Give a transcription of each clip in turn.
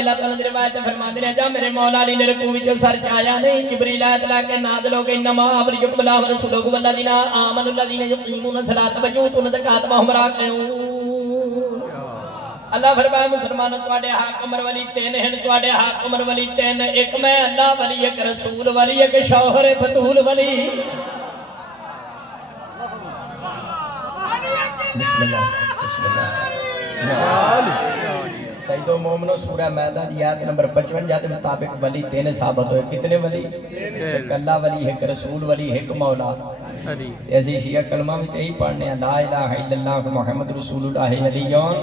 رضی اللہ تعالیٰ روایت فرماتے ہیں جا میرے مولا علی نے رکوع وچوں سر چایا نہیں جبریل آیت لا کے نازل ہو گئی انما اولیاءکم اللہ ورسولہ والذین آمنوا الذین یقیمون الصلاۃ ویؤتون الزکاۃ وهم راکعون اللہ فرمایا مسلمانوں تواڈے حق عمر ولی تین ہیں تواڈے حق عمر ولی تین ایک میں اللہ ولی ایک رسول ولی ایک شوہر بطول ولی بسم اللہ بسم اللہ سید و مومنو سورہ مائدہ دی آیت نمبر 55 کے مطابق ولی تین ثابت ہوئے کتنے ولی ایک اللہ ولی ایک رسول ولی ایک مولا ایسی شیعہ کلمہ بھی تہی پڑھنے ہیں لا الہ الا اللہ محمد رسول اللہ علیون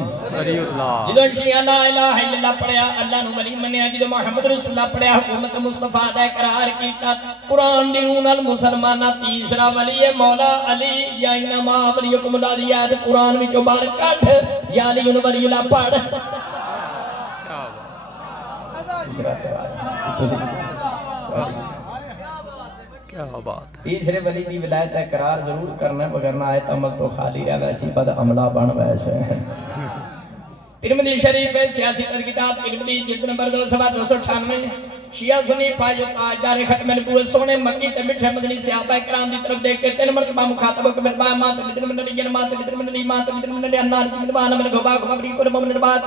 جدو شیعہ لا الہ الا اللہ پڑھیا اللہ نو ولی منیا جدو محمد رسول اللہ پڑھیا حکومت مصطفیٰ دا اقرار کیتا قرآن دیون المسلمانہ تیسرا ولی مولا علی یا انما ولیکم اللہ دی آیت قرآن وچوں باہر کٹ یا علی ولی اللہ پڑھ کیا بات تیسرے ولی دی ولایت اقرار ضرور کرنا ہے مگر نہ آیت عمل تو خالی رہا ویسی بد عملہ بن ویسے ترمذی شریف ہے سیاسی پر کتاب ترمذی جلد نمبر 298 شیعہ سنی پاجو تاجدار ختم نبوت سونے مکی تے مٹھے مدنی صحابہ کرام دی طرف دیکھ کے تین مرتبہ مخاطب کو بربا ماں تو بدر من نبی ماں تو بدر من نبی ماں تو بدر من نبی انار کی من من گھبا خبری کو مومن بات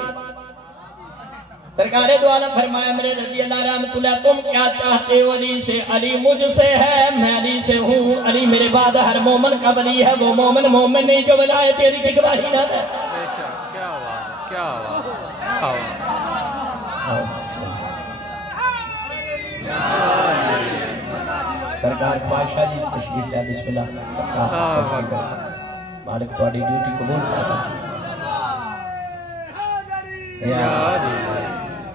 سرکار دو عالم فرمایا میرے رضی اللہ رحمت اللہ تم کیا چاہتے ہو علی سے علی مجھ سے ہے میں علی سے ہوں علی میرے بعد ہر مومن کا ولی ہے وہ مومن مومن نہیں جو ولایت تیری کی گواہی نہ دے کیا بات کیا بات سرکار بادشاہ جی تشریف لے بسم اللہ مالک تواڈی ڈیوٹی قبول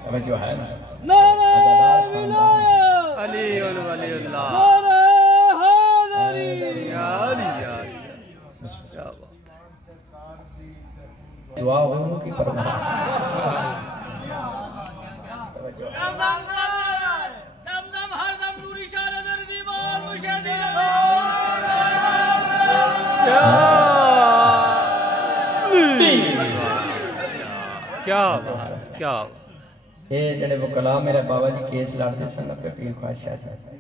فرمائے جو ہے نا علی ولی اللہ دعا ہوئے کی فرمائے دم دم ہر دم نوری شاہ در دیوار مشاہدی کیا یہ جڑے وکلا میرے بابا جی کیس لڑتے سن پہ پیر خواہشہ جی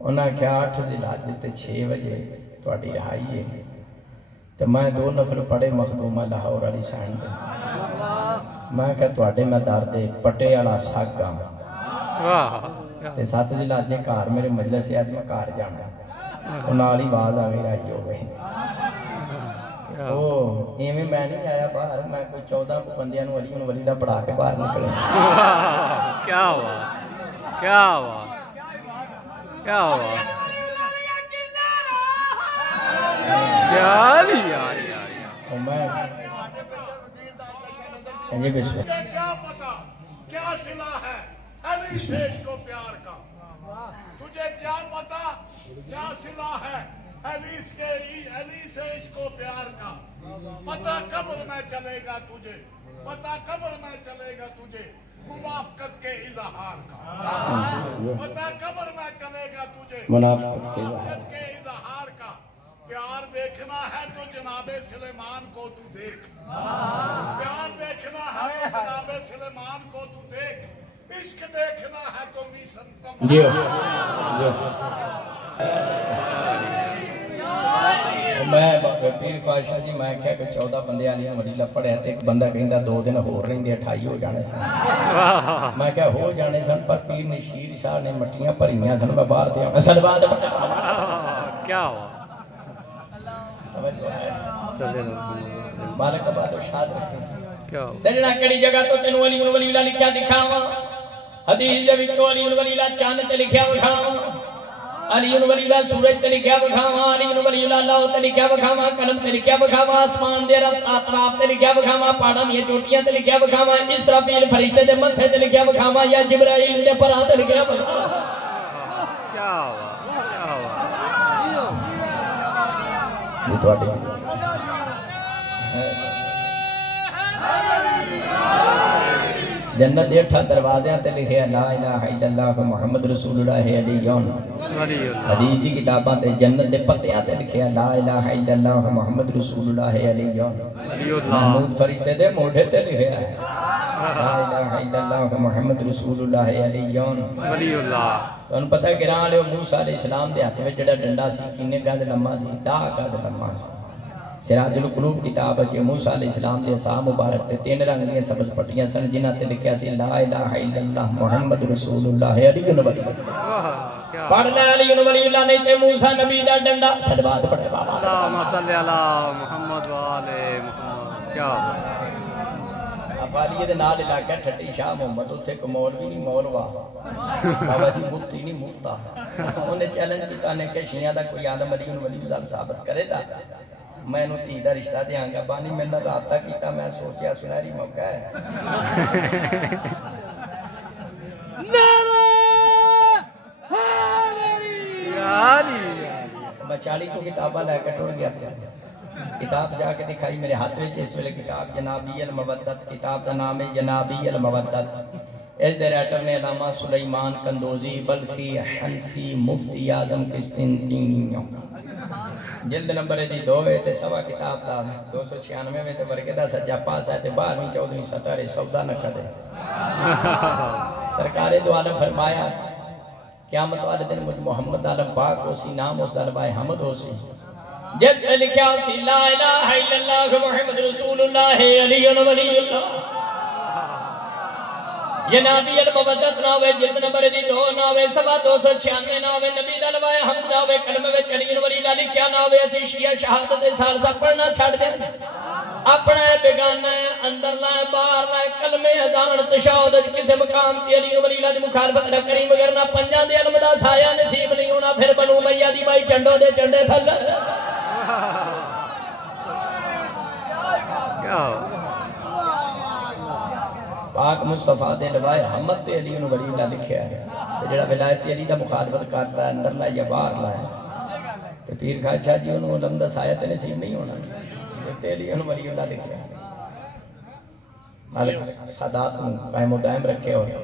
انہاں کیا 8 ذوالحج تے 6 بجے تواڈی رہائی ہے تو میں 2 نفل پڑھے مخدومہ لاہور علی سائن دے میں کہ تواڈے میں دردے پٹے والا سگ تے 7 ذوالحج گھر میرے مجلس سے اج میں گھر جانا او نال ہی آواز آ گئی رائی ہو گئی ایویں میں نہیں آیا باہر میں کوئی 14 کو بندیاں نو علی ولی دا پڑھا کے باہر نکلے کیا بات کیا بات کیا بات یاری یاری یاری میں بسم اللہ کیا پتا کیا صلہ ہے علی سے عشق و پیار کا تجھے کیا پتا کیا صلہ ہے علی سے عشق و پیار کا پتہ قبر میں چلے گا تجھے پتہ قبر میں چلے گا تجھے موافقت کے اظہار کا پتہ قبر میں چلے گا تجھے منافقت کے اظہار کا پیار دیکھنا ہے تو جناب سلیمان کو تو دیکھ پیار دیکھنا ہے تو جناب سلیمان کو تو دیکھ عشق دیکھنا ہے تو میسن تم جی میں پیر خواہشہ جی میں کہا کہ 14 بندے آلیاں ولیلہ پڑھے ہیں ایک بندہ کہیں دا 2 دن ہو رہی دے 28 ہو جانے سن میں کہا ہو جانے سن پر پیر نے شیر شاہ نے مٹیاں پریاں سن میں باہر دیا میں سلوات کیا ہوا مالک آباد و شاد رکھیں کیا ہوا سجنہ کڑی جگہ تو تینو علی ولی اللہ لکھیا دکھاواں حدیث دے وچوں علی ولی اللہ چاند تے لکھیا دکھاواں علی ولی اللہ سورج تے لکھیا دکھاواں علی ولی اللہ اللہ تے لکھیا دکھاواں قلم تے لکھیا دکھاواں آسمان دے اطراف تے لکھیا دکھاواں پہاڑاں دی چوٹیاں تے لکھیا دکھاواں اسرافیل فرشتے دے متھے تے لکھیا دکھاواں یا جبرائیل دے پراں تے لکھیا دکھاواں کیا ہوا کیا ہوا یہ تواڈی جنت دے 8 دروازیاں تے لکھیا لا الہ الا اللہ محمد رسول اللہ علیون حدیث دی کتاباں تے جنت دے پتیاں تے لکھیا لا الہ الا اللہ محمد رسول اللہ علیون محمود فرشتے دے موڑے تے لکھیا ہے لا الہ الا اللہ محمد رسول اللہ علیون ولی اللہ تو انہوں پتہ ہے گران لے موسیٰ علیہ السلام دے ہاتھ میں جڑا ڈنڈا سی کینے گاز لمحہ سی دا گاز لمحہ سی سراج القلوب کتاب اچھے موسیٰ علیہ السلام دے صاحب مبارک تے 3 رنگ دیاں سبز پٹیاں سن جنہ تے لکھیا سی لا الہ الا اللہ محمد رسول اللہ علیہ ولی پڑھ لے علیہ ولی اللہ نہیں تے موسیٰ نبی دا ڈنڈا صلوات پڑھے بابا اللہم صلی علی محمد وآلہ محمد کیا افالیہ دے نال علاقہ ٹھٹی شاہ محمد اتھے کو مولوی نہیں مولوا بابا جی مفتی نہیں مفتا انہیں چیلنج کیتا نے کہ شیعہ دا کوئی عالم علی ولی ذال ثابت کرے دا میں نو تھی دا رشتہ دے آنگا بانی میں نے رابطہ کیتا میں سوچیا سنہری موقع ہے میں 40 کو کتابہ لے کے ٹوڑ گیا کتاب جا کے دکھائی میرے ہاتھ میں اس ویلے کتاب جنابی المودت کتاب دا نام ہے جنابی المودت اس دے رائٹر نے علامہ سلیمان کندوزی بلخی حنفی مفتی اعظم قسطنطینیوں جلد نمبر دی 2 ہے تے سوا کتاب دا 296 میں تے ورگے دا سجا پاس ہے تے 12ویں 14ویں ستارے سودا نہ کرے سرکار دو عالم فرمایا قیامت والے دن مجھ محمد عالم پاک ہو سی نام اس دلبائے حمد ہو سی جس پہ لکھا سی لا الہ الا اللہ محمد رسول اللہ علی ولی اللہ یہ نبی المودت ناوے جلد نمبر دی 2 ناوے سوا 296 ناوے نبی دلوائے حمد ناوے کلمہ میں چلی ولی اللہ لکھیا ناوے اسی شیعہ شہادت سالسہ پڑھنا چھڑ دیں اپنا بگانا ہے اندر لائے باہر لائے کلمے ازان تشہد کسی مقام کی علی ولی اللہ دی مخالفت نہ کریں مگر نہ پنجان دے علم دا سایہ نصیب نہیں ہونا پھر بنو میہ دی بائی چنڈو دے چنڈے تھل پاک مصطفیٰ دے لوائے حمد تے علی ولی اللہ لکھیا ہے جڑا ولایت علی دا مخالفت کرتا ہے اندر لائے یا باہر لائے تو پیر خواجہ جی انہوں علم دا سایہ تے نصیب نہیں ہونا تے علی ولی اللہ لکھیا ہے مالک سادات قائم و دائم رکھے ہوئے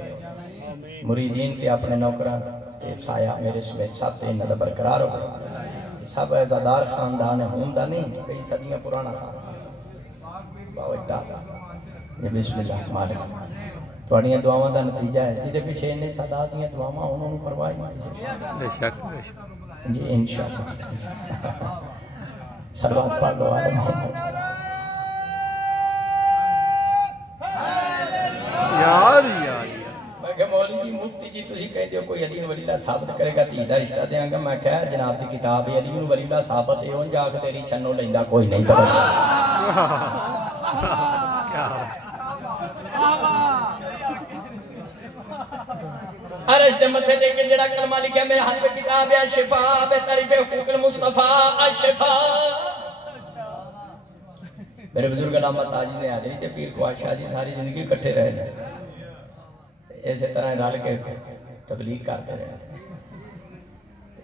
مریدین تے اپنے نوکران تے سایہ میرے سمیت سب تے انہا دا برقرار ہو گئے سب عزادار خاندان ہوندہ نہیں کئی صدیاں پرانا خاندان باوجدہ یہ بسم اللہ مالک توڑیاں دعاواں دا نتیجہ ہے تیدے پیچھے انہیں سادات دیاں دعاواں انہوں نے پروائی بے شک جی انشاءاللہ سلوات پاک و آل محمد یار میں کہ مولی جی مفتی جی تسی کہہ دیو کوئی علی ولی اللہ ثابت کرے گا تیدہ رشتہ دے آنگا میں کہا جناب دی کتاب ہے علی ولی اللہ ثابت ہے ان جا کے تیری چھنو لیندہ کوئی نہیں توجہ عرش دے متھے دے کے جڑا کلمہ لکھیا میرے ہاتھ میں کتاب ہے شفا بے تعریف حقوق المصطفیٰ الشفا میرے بزرگ علامہ تاجی نے حاضری تے پیر خواجہ شاہ جی ساری زندگی اکٹھے رہے ایسے طرح رل کے تبلیغ کرتے رہے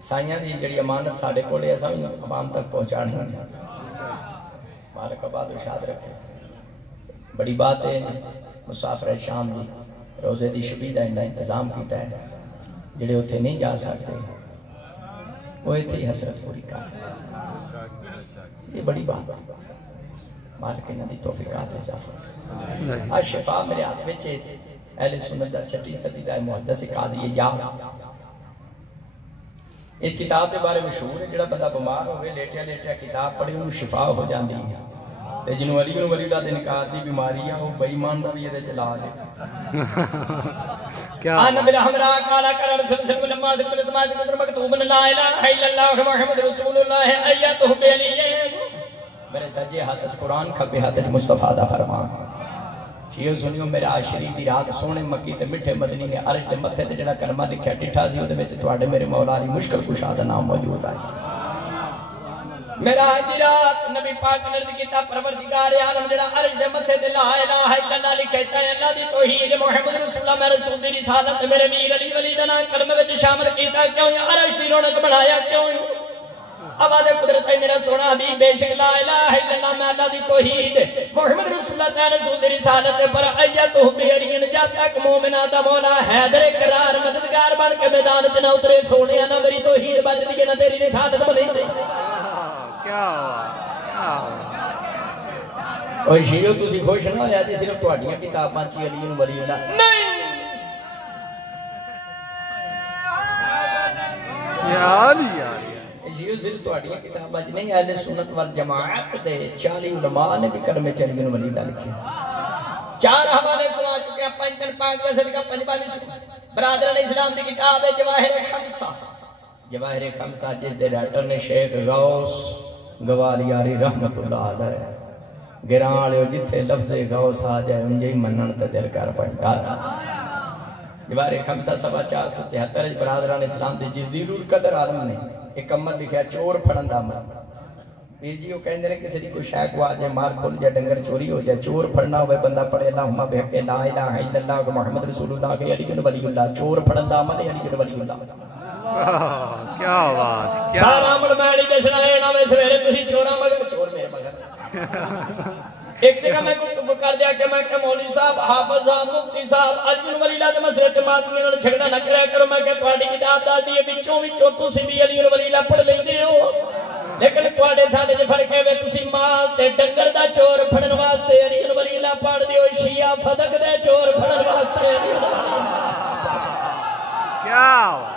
سائیاں دی جڑی امانت ساڑھے کولے ایسا عوام تک پہنچانے ہیں مالک آباد و شاد رکھے بڑی بات ہے مسافر شام دی روزے دی شبی دا انتظام کیتا ہے جڑے اتھے نہیں جا سکتے وہ اتھے ہی حسرت پوری کر یہ بڑی بات ہے مالک انہاں دی توفیقات اضافہ آج شفا میرے ہاتھ وچے اہل سنت دا 6 صدی دا محدث قاضی یاس ایک کتاب دے بارے مشہور ہے جڑا بندہ بیمار ہوئے لیٹیا لیٹیا کتاب پڑھی انہوں شفا ہو جاندی ہے تے جنہوں علی ولی اللہ دے انکار دی بیماری ہے وہ بے ایمان دا بھی یہ چلا دے کیا آنا بلا ہمراہ کالا کرر سلسل لما ذکر سماج قدر مکتوب لا الہ الا اللہ محمد رسول اللہ ایتہ بیلیین میرے سجے ہاتھ قرآن کھبے ہاتھ مصطفیٰ دا فرمان شیعہ سنیوں میرے عاشری دی رات سونے مکی تے مٹھے مدنی نے عرش دے متھے تے جڑا کلمہ لکھیا ڈٹھا سی اودے وچ تواڈے میرے مولا علی مشکل کشا دا نام موجود ہے میرا دی رات نبی پاک نے عرض کیتا پروردگار عالم جڑا عرش دے متھے تے لا الہ الا اللہ لکھیا ہے اللہ دی توحید محمد رسول اللہ میں رسول دی رسالت میرے ویر علی ولی دا نام کلمے وچ شامل کیتا کیوں عرش دی رونق بڑھایا کیوں آباد قدرت ہے میرا سونا حبیب بے شک لا الہ الا اللہ میں اللہ دی توحید محمد رسول اللہ تعالی رسول دی رسالت پر ایتہ بیرین جب تک مومنہ دا مولا حیدر قرار مددگار بن کے میدان چ نہ اترے سونے نہ میری توحید بچ دی نہ تیری رسالت بنی کیا ہوا اور شیعو تسی خوش نہ ہویا جی صرف تواڈیاں کتاباں چ علی ولی اللہ نہیں شیعو صرف تواڈیاں کتاباں چ نہیں اہل سنت والجماعت دے 40 علماء نے بھی کلمے چ علی ولی اللہ لکھے 4 حوالے سنا چکے ہیں 5 دن پاک کا صدقہ 5 بانی برادران اسلام دی کتاب ہے جواہر خمسہ جواہر خمسہ جس دے رائٹر نے شیخ غوث گوالیاری رحمت اللہ علیہ گران لے جتھے لفظ غوث آ جائے ان یہی منن تے دل کر پڑھتا جواہر خمسہ 473 برادران اسلام دی جزیل القدر عالم نے ایک عمل لکھا چور پھڑن دا عمل پیر جی وہ کہندے نے کسی دی کوئی شے کو آ جائے مار کھل جائے ڈنگر چوری ہو جائے چور پھڑنا ہوئے بندہ پڑھے اللہم بحق لا الہ الا اللہ محمد رسول اللہ کے علی ولی اللہ چور پھڑن دا عمل علی ولی اللہ کیا بات سارا عمل میں نہیں دسنا ہے نہ میں سویرے تسی چوراں مگر چور میرے مگر ایک جگہ میں گفتگو کر دیا کہ میں کہ مولوی صاحب حافظ صاحب مفتی صاحب علی ولی اللہ دے مسئلے سے ماتمیاں نال جھگڑا نہ کریا کرو میں کہ تہاڈی کتاب دادی وچوں تسی بھی علی ولی اللہ پڑھ لیندے ہو لیکن تواڈے ساڈے دے فرق ہے تسی مال تے ڈنگر دا چور پھڑن واسطے علی ولی اللہ پڑھ دیو شیعہ فدق دے چور پھڑن واسطے علی ولی اللہ کیا